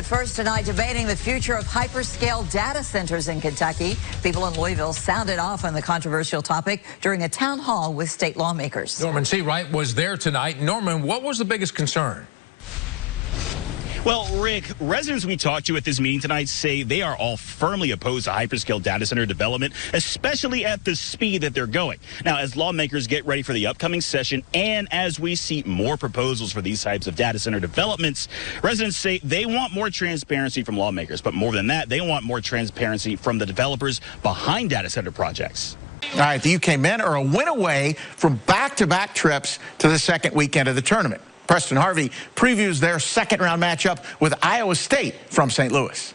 But first tonight, debating the future of hyperscale data centers in Kentucky. People in Louisville sounded off on the controversial topic during a town hall with state lawmakers. Norman Seawright was there tonight. Norman, what was the biggest concern? Well, Rick, residents we talked to at this meeting tonight say they are all firmly opposed to hyperscale data center development, especially at the speed that they're going. Now, as lawmakers get ready for the upcoming session and as we see more proposals for these types of data center developments, residents say they want more transparency from lawmakers. But more than that, they want more transparency from the developers behind data center projects. All right, the UK men are a win away from back-to-back trips to the second weekend of the tournament. Preston Harvey previews their second-round matchup with Iowa State from St. Louis.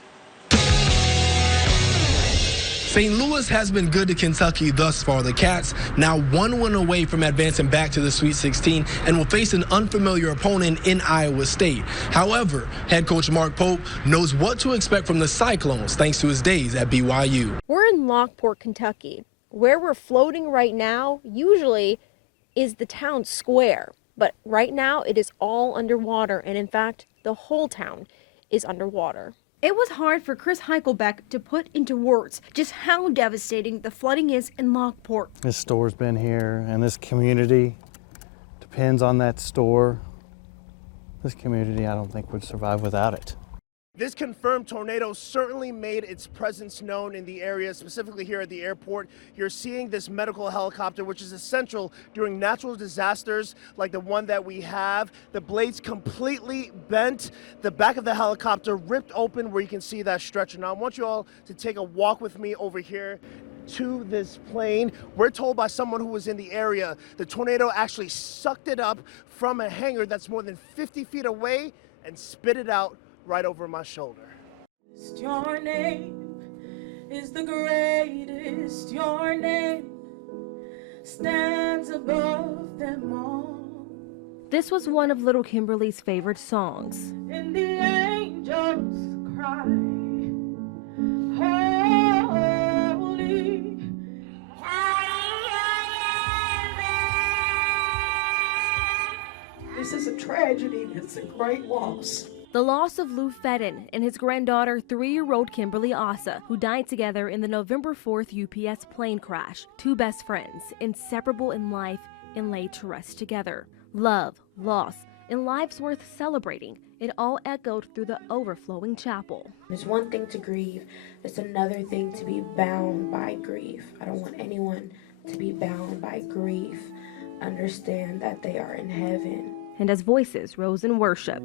St. Louis has been good to Kentucky thus far. The Cats now one win away from advancing back to the Sweet 16 and will face an unfamiliar opponent in Iowa State. However, head coach Mark Pope knows what to expect from the Cyclones thanks to his days at BYU. We're in Lockport, Kentucky. Where we're floating right now usually is the town square. But right now, it is all underwater, and in fact, the whole town is underwater. It was hard for Chris Heichelbeck to put into words just how devastating the flooding is in Lockport. This store's been here, and this community depends on that store. This community, I don't think, would survive without it. This confirmed tornado certainly made its presence known in the area, specifically here at the airport. You're seeing this medical helicopter, which is essential during natural disasters like the one that we have. The blades completely bent. The back of the helicopter ripped open where you can see that stretcher. Now, I want you all to take a walk with me over here to this plane. We're told by someone who was in the area, the tornado actually sucked it up from a hangar that's more than 50 feet away and spit it out right over my shoulder. Your name is the greatest. Your name stands above them all. This was one of little Kimberly's favorite songs. And the angels cry, holy. This is a tragedy. It's a great loss. The loss of Lou Fedden and his granddaughter, 3-year-old Kimberly Asa, who died together in the November 4th UPS plane crash. Two best friends, inseparable in life and laid to rest together. Love, loss, and lives worth celebrating. It all echoed through the overflowing chapel. It's one thing to grieve. It's another thing to be bound by grief. I don't want anyone to be bound by grief. Understand that they are in heaven. And as voices rose in worship,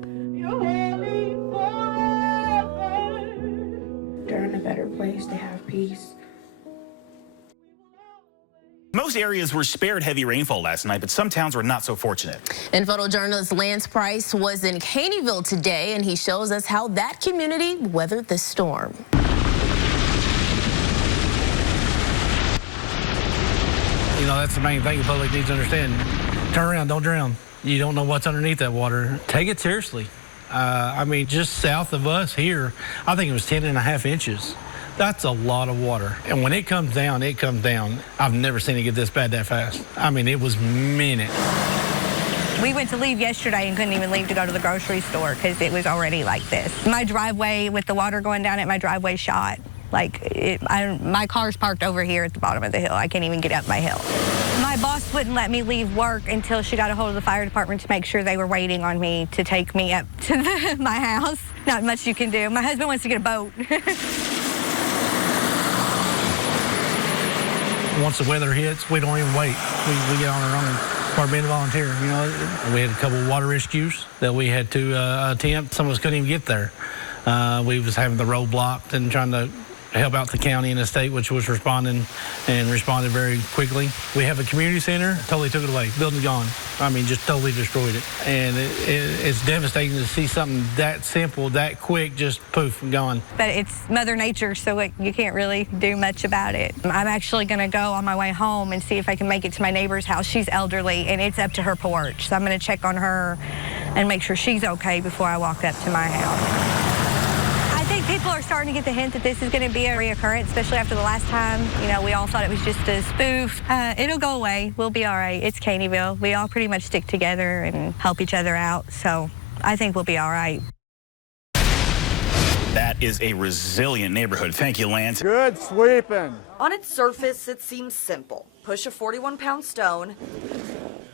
They're in a better place. They have peace. Most areas were spared heavy rainfall last night, but some towns were not so fortunate. And photojournalist Lance Price was in Caneyville today, and he shows us how that community weathered the storm. You know, that's the main thing the public needs to understand. Turn around, don't drown. You don't know what's underneath that water. Take it seriously. I mean, just south of us here, I think it was 10.5 inches. That's a lot of water. And when it comes down, it comes down. I've never seen it get this bad that fast. I mean, it was minutes. We went to leave yesterday and couldn't even leave to go to the grocery store because it was already like this. My driveway, with the water going down it, my driveway shot. Like, my car's parked over here at the bottom of the hill. I can't even get up my hill. My boss wouldn't let me leave work until she got a hold of the fire department to make sure they were waiting on me to take me up to my house. Not much you can do. My husband wants to get a boat. Once the weather hits, we don't even wait. We get on our own. Part being a volunteer, you know. We had a couple of water rescues that we had to attempt. Some of us couldn't even get there. We was having the road blocked and trying to help out the county and the state, which was responded very quickly. We have a community center, totally took it away. Building gone. I mean, just totally destroyed it. And it's devastating to see something that simple, that quick, just poof, gone. But it's Mother Nature, so you can't really do much about it. I'm actually going to go on my way home and see if I can make it to my neighbor's house. She's elderly, and it's up to her porch. So I'm going to check on her and make sure she's okay before I walk up to my house. I think people are starting to get the hint that this is going to be a reoccurrence, especially after the last time. You know, we all thought it was just a spoof. It'll go away. We'll be all right. It's Caneyville. We all pretty much stick together and help each other out. So I think we'll be all right. That is a resilient neighborhood. Thank you, Lance. Good sweeping. On its surface, it seems simple. Push a 41-pound stone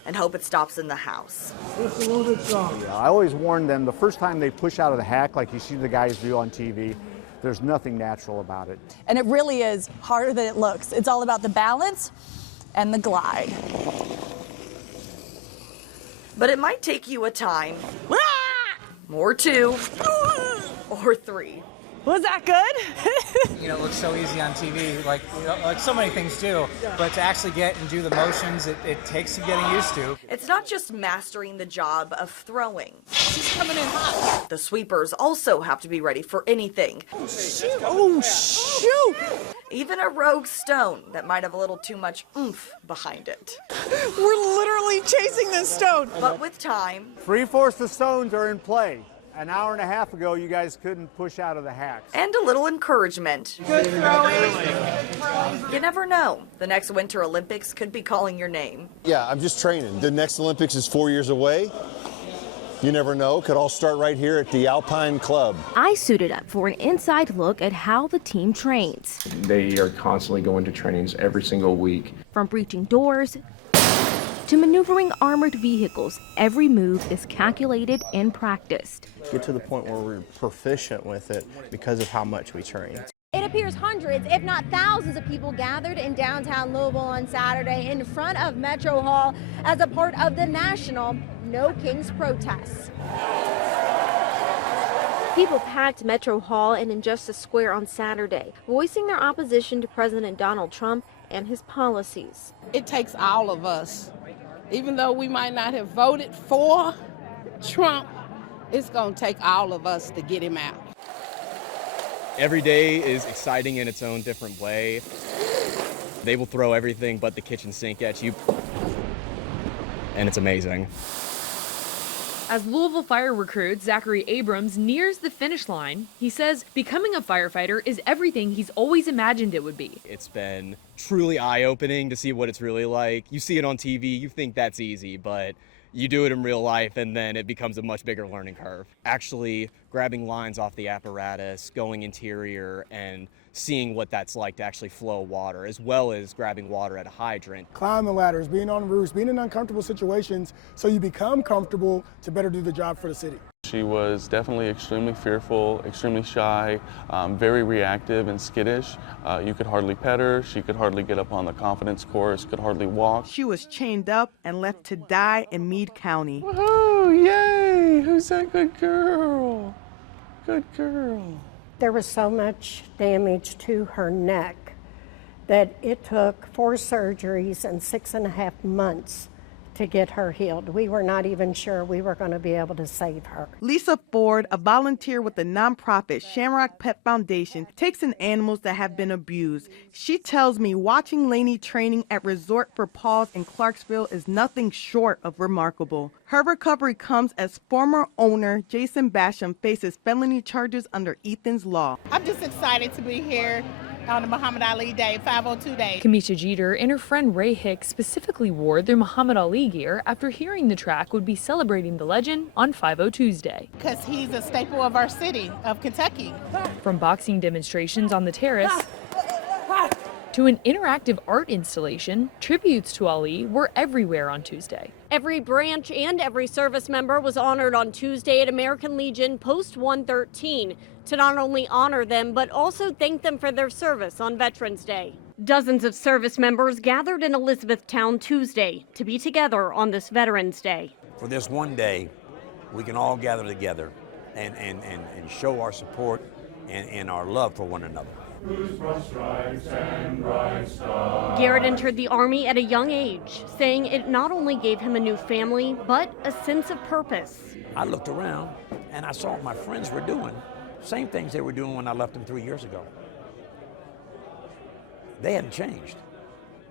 and hope it stops in the house. Just a little bit stronger. I always warn them the first time they push out of the hack, like you see the guys do on TV, there's nothing natural about it. And it really is harder than it looks. It's all about the balance and the glide. But it might take you a time, or two, or three. Was that good? You know, it looks so easy on TV, like so many things do, but to actually get and do the motions, it takes some getting used to. It's not just mastering the job of throwing. She's coming in hot. The sweepers also have to be ready for anything. Oh, shoot. Oh, shoot. Even a rogue stone that might have a little too much oomph behind it. We're literally chasing this stone. But with time, 3/4 the stones are in play. An hour and a half ago, you guys couldn't push out of the hacks. And a little encouragement. Good throwing. You never know. The next Winter Olympics could be calling your name. Yeah, I'm just training. The next Olympics is 4 years away. You never know. Could all start right here at the Alpine Club. I suited up for an inside look at how the team trains. They are constantly going to trainings every single week. From breaching doors to maneuvering armored vehicles, every move is calculated and practiced. Get to the point where we're proficient with it because of how much we train. It appears hundreds, if not thousands of people gathered in downtown Louisville on Saturday in front of Metro Hall as a part of the national No Kings protests. People packed Metro Hall and Injustice Square on Saturday, voicing their opposition to President Donald Trump and his policies. It takes all of us. Even though we might not have voted for Trump, it's going to take all of us to get him out. Every day is exciting in its own different way. They will throw everything but the kitchen sink at you, and it's amazing. As Louisville fire recruit Zachary Abrams nears the finish line, he says becoming a firefighter is everything he's always imagined it would be. It's been truly eye-opening to see what it's really like. You see it on TV, you think that's easy, but you do it in real life and then it becomes a much bigger learning curve. Actually grabbing lines off the apparatus, going interior, and seeing what that's like to actually flow water, as well as grabbing water at a hydrant. Climbing ladders, being on roofs, being in uncomfortable situations so you become comfortable to better do the job for the city. She was definitely extremely fearful, extremely shy, very reactive and skittish. You could hardly pet her. She could hardly get up on the confidence course, could hardly walk. She was chained up and left to die in Meade County. Woohoo! Yay! Who's that good girl? Good girl. There was so much damage to her neck that it took 4 surgeries and 6.5 months to get her healed. We were not even sure we were going to be able to save her. Lisa Ford, a volunteer with the nonprofit Shamrock Pet Foundation, takes in animals that have been abused. She tells me watching Lainey training at Resort for Paws in Clarksville is nothing short of remarkable. Her recovery comes as former owner Jason Basham faces felony charges under Ethan's law. I'm just excited to be here on the Muhammad Ali Day, 502 Day. Kamisha Jeter and her friend Ray Hicks specifically wore their Muhammad Ali gear after hearing the track would be celebrating the legend on 5-0 Tuesday. Because he's a staple of our city, of Kentucky. From boxing demonstrations on the terrace to an interactive art installation, tributes to Ali were everywhere on Tuesday. Every branch and every service member was honored on Tuesday at American Legion Post 113 to not only honor them, but also thank them for their service on Veterans Day. Dozens of service members gathered in Elizabethtown Tuesday to be together on this Veterans Day. For this one day, we can all gather together and show our support and our love for one another. Garrett entered the Army at a young age, saying it not only gave him a new family, but a sense of purpose. I looked around and I saw what my friends were doing, same things they were doing when I left them 3 years ago. They hadn't changed.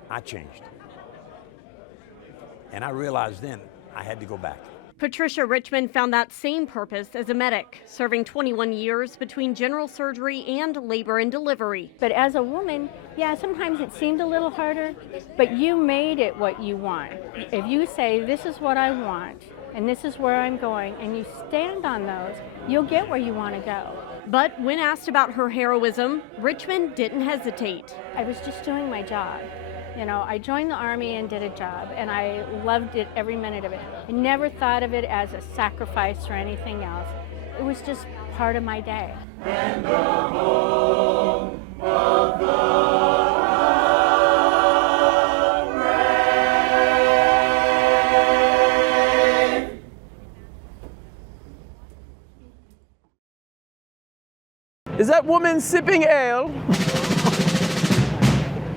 I changed. And I realized then I had to go back. Patricia Richmond found that same purpose as a medic, serving 21 years between general surgery and labor and delivery. But as a woman, yeah, sometimes it seemed a little harder, but you made it what you want. If you say, this is what I want, and this is where I'm going, and you stand on those, you'll get where you want to go. But when asked about her heroism, Richmond didn't hesitate. I was just doing my job. You know, I joined the Army and did a job, and I loved it every minute of it. I never thought of it as a sacrifice or anything else. It was just part of my day. In the home of the Is that woman sipping ale?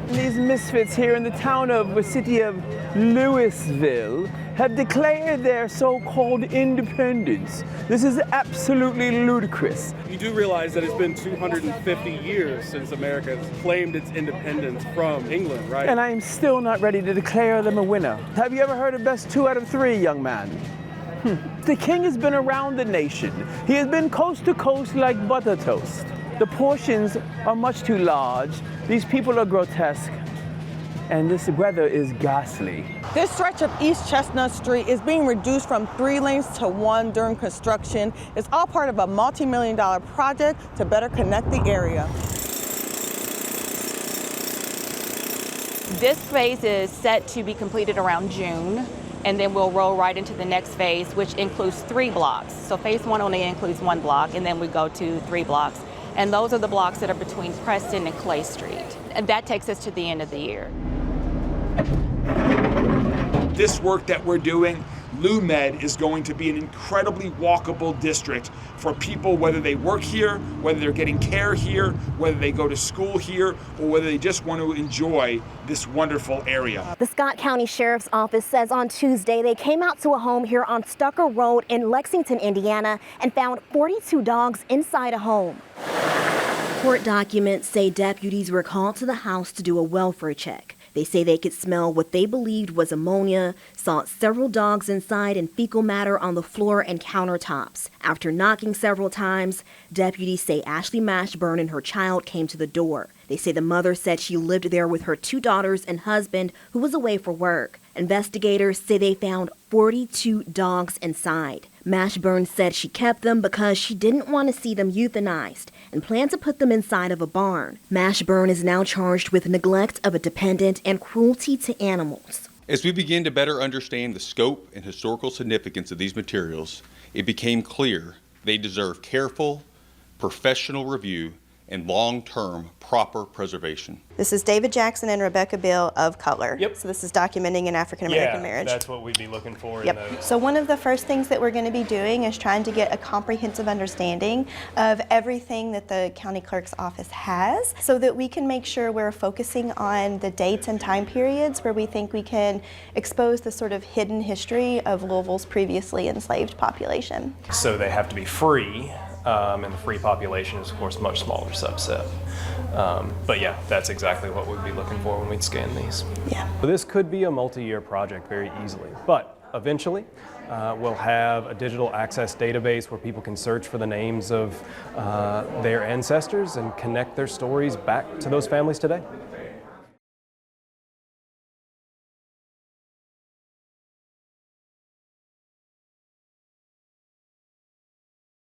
These misfits here in the town of the city of Louisville have declared their so-called independence. This is absolutely ludicrous. You do realize that it's been 250 years since America has claimed its independence from England, right? And I am still not ready to declare them a winner. Have you ever heard of best 2 out of 3, young man? The king has been around the nation. He has been coast to coast like butter toast. The portions are much too large. These people are grotesque. And this weather is ghastly. This stretch of East Chestnut Street is being reduced from 3 lanes to 1 during construction. It's all part of a multi-million-dollar project to better connect the area. This phase is set to be completed around June, and then we'll roll right into the next phase, which includes 3 blocks. So phase 1 only includes 1 block, and then we go to 3 blocks. And those are the blocks that are between Preston and Clay Street. And that takes us to the end of the year. This work that we're doing, LouMed is going to be an incredibly walkable district for people, whether they work here, whether they're getting care here, whether they go to school here, or whether they just want to enjoy this wonderful area. The Scott County Sheriff's Office says on Tuesday they came out to a home here on Stucker Road in Lexington, Indiana, and found 42 dogs inside a home. Court documents say deputies were called to the house to do a welfare check. They say they could smell what they believed was ammonia, saw several dogs inside and fecal matter on the floor and countertops. After knocking several times, deputies say Ashley Mashburn and her child came to the door. They say the mother said she lived there with her 2 daughters and husband who was away for work. Investigators say they found 42 dogs inside. Mashburn said she kept them because she didn't want to see them euthanized and planned to put them inside of a barn. Mashburn is now charged with neglect of a dependent and cruelty to animals. As we begin to better understand the scope and historical significance of these materials, it became clear they deserve careful, professional review and long-term proper preservation. This is David Jackson and Rebecca Bill of Color. Yep. So this is documenting an African-American marriage. That's what we'd be looking for. Yep. In those. So one of the first things that we're going to be doing is trying to get a comprehensive understanding of everything that the county clerk's office has so that we can make sure we're focusing on the dates and time periods where we think we can expose the sort of hidden history of Louisville's previously enslaved population. So they have to be free. And the free population is, of course, a much smaller subset. But yeah, that's exactly what we'd be looking for when we'd scan these. Yeah. So this could be a multi-year project very easily, but eventually we'll have a digital access database where people can search for the names of their ancestors and connect their stories back to those families today.